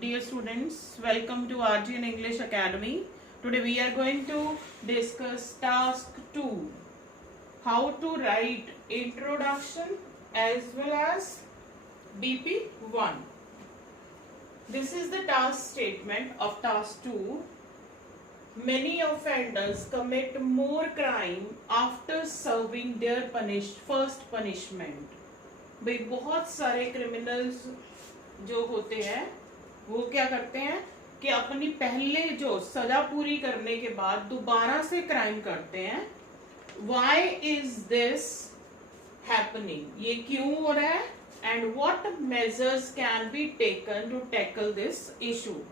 Dear students, welcome to RGN English Academy. Today we are going to discuss task 2, how to write introduction as well as BP1. This is the task statement of task 2. Many offenders commit more crime after serving their first punishment. भाई बहुत सारे criminals जो होते हैं वो क्या करते हैं कि अपनी पहले जो सजा पूरी करने के बाद दोबारा से क्राइम करते हैं. Why is this happening? ये क्यों हो रहा है? And what measures can be taken to tackle this issue?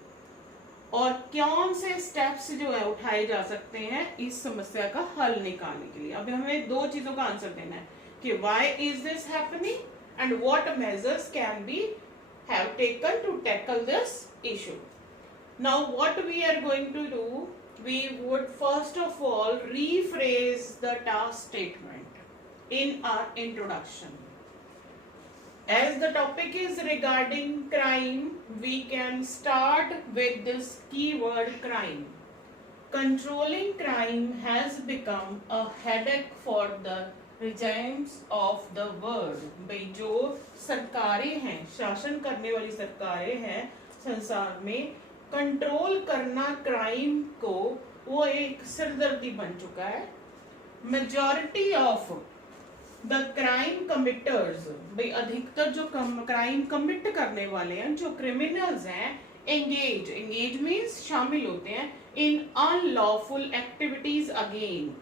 और कौन से स्टेप्स जो है उठाए जा सकते हैं इस समस्या का हल निकालने के लिए. अभी हमें दो चीजों का आंसर देना है कि why is this happening and what measures can be have taken to tackle this issue. Now what we are going to do, we would first of all rephrase the task statement in our introduction. As the topic is regarding crime, we can start with this keyword crime. Controlling crime has become a headache for the regimes of the world. भाई जो सरकारें हैं, शासन करने वाली सरकारें हैं संसार में, कंट्रोल करना क्राइम को वो एक सिरदर्दी बन चुका है. मेजॉरिटी ऑफ द क्राइम कमिटर्स, भाई अधिकतर जो क्राइम कमिट करने वाले हैं, जो क्रिमिनल्स हैं, एंगेज मीन्स शामिल होते हैं इन अनलॉफुल एक्टिविटीज अगेन.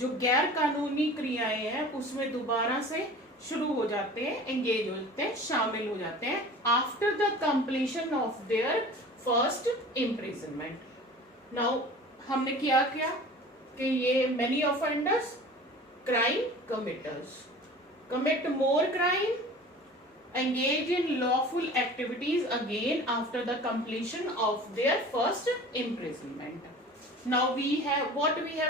जो गैर कानूनी क्रियाएं हैं उसमें दोबारा से शुरू हो जाते हैं, एंगेज होते हैं, शामिल हो जाते हैं after the completion of their first imprisonment. Now हमने क्या किया कि ये many offenders crime committers commit more crime, engage in lawful activities again after the completion of their first imprisonment. Now we have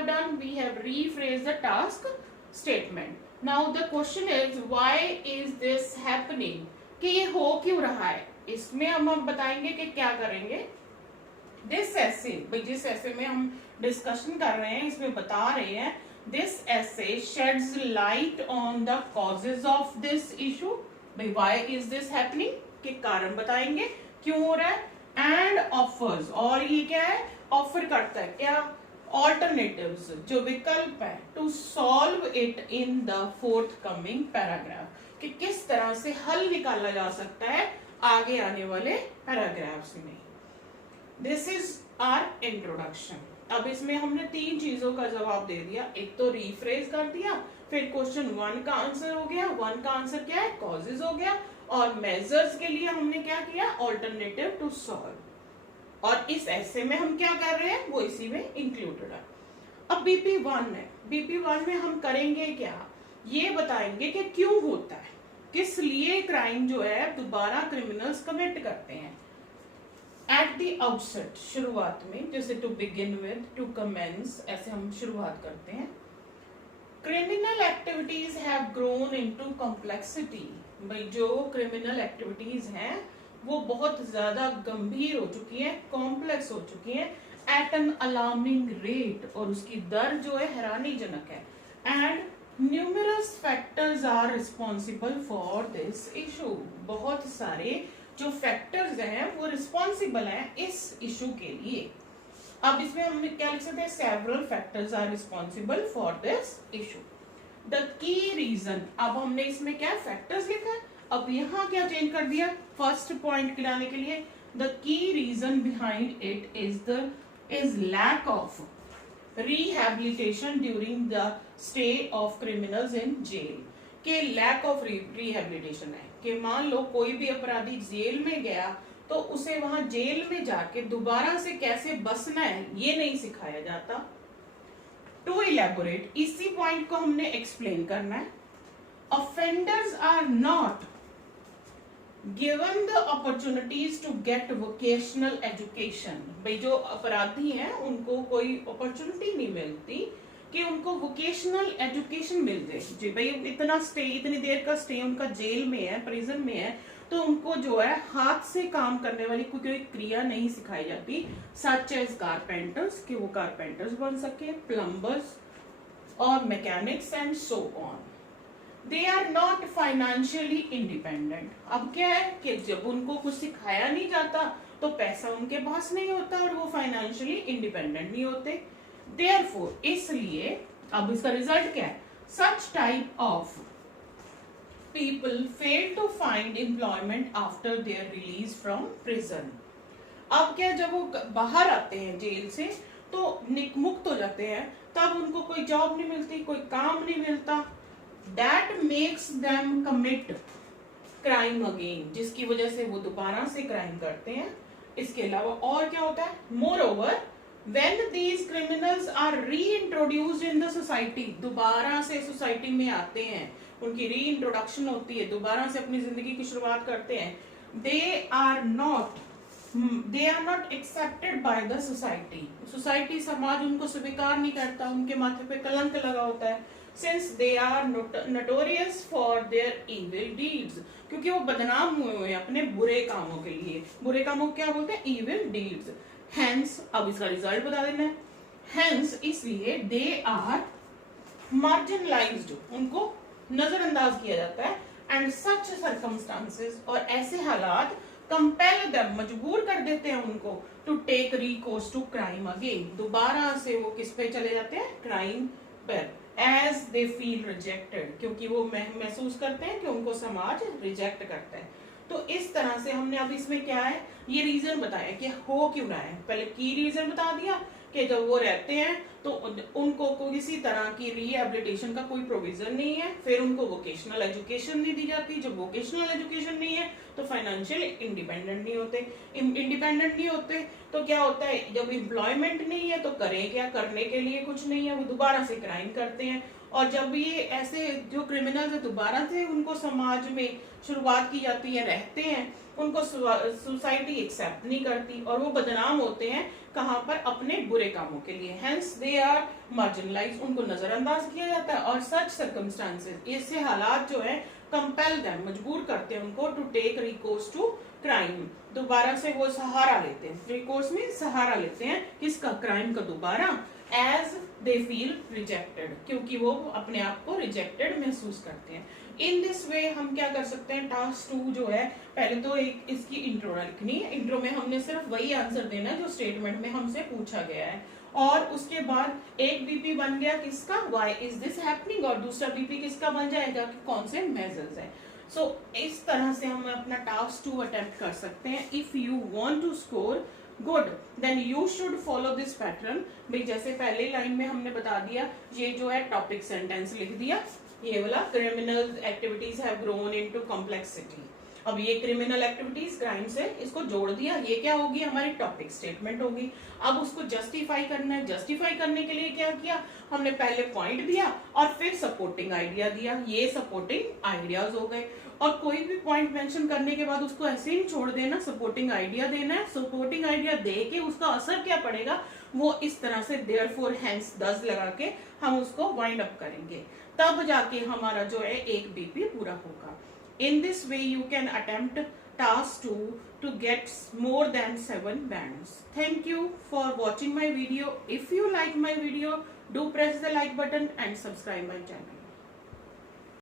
done, we have rephrased the task statement. Now the question is, why is this happening? कि ये हो क्यों रहा है? इसमें हम बताएंगे कि क्या करेंगे. This essay, भाई जिस essay में हम डिस्कशन कर रहे हैं इसमें बता रहे हैं, this essay sheds light on the causes of this issue. भाई why is this happening? के कारण बताएंगे क्यों हो रहा है. And offers, और ये क्या है, ऑफर करता है क्या, alternatives, जो विकल्प है, to solve it in the forthcoming paragraph, कि किस तरह से हल निकाला जा सकता है आगे आने वाले पैराग्राफ्स में. This is our introduction. अब इसमें हमने तीन चीजों का जवाब दे दिया. एक तो रीफ्रेज कर दिया, फिर क्वेश्चन 1 का आंसर हो गया. 1 का आंसर क्या है, कॉजेज हो गया, और मेजर्स के लिए हमने क्या किया, ऑल्टरनेटिव टू सॉल्व. और इस ऐसे में हम क्या कर रहे हैं वो इसी में इंक्लूडेड है. अब BP1 है. BP1 में हम करेंगे क्या, ये बताएंगे कि क्यों होता है, किस लिए क्राइम जो है दोबारा क्रिमिनल्स कमिट करते हैं. एट द आउटसेट, शुरुआत में, जैसे to begin with, to commence, ऐसे हम शुरुआत करते हैं. Criminal activities have grown into complexity. भाई जो क्रिमिनल एक्टिविटीज हैं वो बहुत ज्यादा गंभीर हो चुकी हैं, कॉम्प्लेक्स हो चुकी हैं, एट एन अलार्मिंग रेट, और उसकी दर जो है हैरानीजनक है. And numerous factors are responsible for this issue. बहुत सारे जो फैक्टर्स हैं वो रिस्पॉन्सिबल हैं इस इशू के लिए. अब इसमें हम क्या लिख सकते हैं, several factors are responsible for this issue. The key reason, अब हमने इसमें क्या फैक्टर्स लिखा है, अब यहाँ क्या चेंज कर दिया फर्स्ट पॉइंट गिराने के लिए. The key reason behind it is lack of rehabilitation during the stay of criminals in jail. के लैक ऑफ रिहैबिलिटेशन है कि मान लो कोई भी अपराधी जेल में गया तो उसे वहां जेल में जाके दोबारा से कैसे बसना है ये नहीं सिखाया जाता. टू इलेबोरेट, इसी पॉइंट को हमने एक्सप्लेन करना है. Offenders are not given the opportunities to get vocational education. भाई जो अपराधी हैं उनको कोई अपॉर्चुनिटी नहीं मिलती कि उनको वोकेशनल एजुकेशन मिल जाए. जी भाई इतना स्टे, इतनी देर का स्टे उनका जेल में है, प्रिजन में है, तो उनको जो है हाथ से काम करने वाली कोई क्रिया नहीं सिखाई जाती, सच एज कारपेंटर्स, कि वो कारपेंटर्स बन सके, प्लम्बर्स और mechanics and so on. They are not financially independent. अब क्या है कि जब उनको कुछ सिखाया नहीं जाता तो पैसा उनके पास नहीं होता और वो फाइनेंशियली इंडिपेंडेंट नहीं होते। देयरफॉर, इसलिए अब इसका रिजल्ट क्या है, such type of people fail to find employment after their release from prison. अब क्या, जब वो बाहर आते हैं जेल से तो मुक्त हो जाते हैं, तब उनको कोई जॉब नहीं मिलती, कोई काम नहीं मिलता। That makes them commit crime again, जिसकी वजह से वो दोबारा से क्राइम करते हैं। इसके अलावा और क्या होता है, moreover when these criminals are reintroduced in the society, दोबारा से सोसाइटी में आते हैं, उनकी रीइंट्रोडक्शन होती है, दोबारा से अपनी जिंदगी की शुरुआत करते हैं। They are not accepted by the society, society समाज उनको स्वीकार नहीं करता, उनके माथे पे कलंक लगा होता है। Since they are notorious for their evil deeds, क्योंकि वो बदनाम हुए हैं अपने बुरे कामों के लिए। बुरे कामों को क्या बोलते हैं, इविल डीड्स। हेंस, अब इसका रिजल्ट बता देना है, हेंस इसलिए दे आर मार्जिनलाइज्ड, उनको नजरअंदाज किया जाता है। एंड सच सर्कमस्टांसेस, और ऐसे हालात कंपेल देम, मजबूर कर देते हैं उनको, to take recourse to crime again, दोबारा से वो किस पे चले जाते हैं, क्राइम पर। एज दे फील रिजेक्टेड, क्योंकि वो महसूस करते हैं कि उनको समाज रिजेक्ट करता है। तो इस तरह से हमने अब इसमें क्या है, ये रीजन बताया कि हो क्यों रहा है। पहले की रीजन बता दिया कि जब वो रहते हैं तो उनको किसी तरह की रिहेबिलिटेशन का कोई प्रोविजन नहीं है, फिर उनको वोकेशनल एजुकेशन नहीं दी जाती, जब वोकेशनल एजुकेशन नहीं है तो फाइनेंशियल इंडिपेंडेंट नहीं होते, इंडिपेंडेंट नहीं होते तो क्या होता है, जब एम्प्लॉयमेंट नहीं है तो करें क्या, करने के लिए कुछ नहीं है, वो दोबारा से क्राइम करते हैं। और जब ये ऐसे जो क्रिमिनल्स है दोबारा से उनको समाज में शुरुआत की जाती है, रहते हैं, उनको सोसाइटी एक्सेप्ट नहीं करती और वो बदनाम होते हैं कहां पर, अपने बुरे कामों के लिए। हेंस दे आर मार्जिनलाइज्ड, उनको नजरअंदाज किया जाता है। और सच सर्कमस्टांसेस, ऐसे हालात जो है कंपेल देम, मजबूर करते हैं उनको, to take recourse to crime, दोबारा से वो सहारा लेते हैं, रिकोर्स में सहारा लेते हैं किसका, क्राइम का दोबारा। एज दे फील रिजेक्टेड, क्योंकि वो अपने आप को रिजेक्टेड महसूस करते हैं। इन दिस वे हम क्या कर सकते हैं, टास्क 2 जो है, पहले तो एक इसकी इंट्रो लिखनी है, इंट्रो में हमने सिर्फ वही आंसर देना है जो स्टेटमेंट में हमसे पूछा गया है। और उसके बाद एक बीपी बन गया किसका, व्हाई इज दिस हैपनिंग, और दूसरा बीपी किसका बन जाएगा कि कौन से मेजर्स है। सो इस तरह से हम अपना टास्क 2 अटेम्प्ट कर सकते हैं। If you want to score good then you should follow this pattern. भाई जैसे पहले लाइन में हमने बता दिया, ये जो है टॉपिक सेंटेंस लिख दिया, ये वाला, criminal activities have grown into complexity. अब ये क्रिमिनल एक्टिविटीज क्राइम से इसको जोड़ दिया, ये क्या होगी, हमारी टॉपिक स्टेटमेंट होगी। अब उसको जस्टिफाई करना है, जस्टिफाई करने के लिए क्या किया हमने, पहले पॉइंट दिया और फिर सपोर्टिंग आइडिया दिया, ये सपोर्टिंग आइडियाज हो गए। और कोई भी पॉइंट मेंशन करने के बाद उसको ऐसे ही छोड़ देना, सपोर्टिंग आइडिया देना है, सपोर्टिंग आइडिया दे के उसका असर क्या पड़ेगा वो इस तरह से देयरफॉर हेंस दस लगा के हम उसको वाइंड अप करेंगे, तब जाके हमारा जो है एक बीपी पूरा होगा। In this way you can attempt task 2 to get more than 7 bands. Thank you for watching my video. If you like my video, do press the like button and subscribe my channel.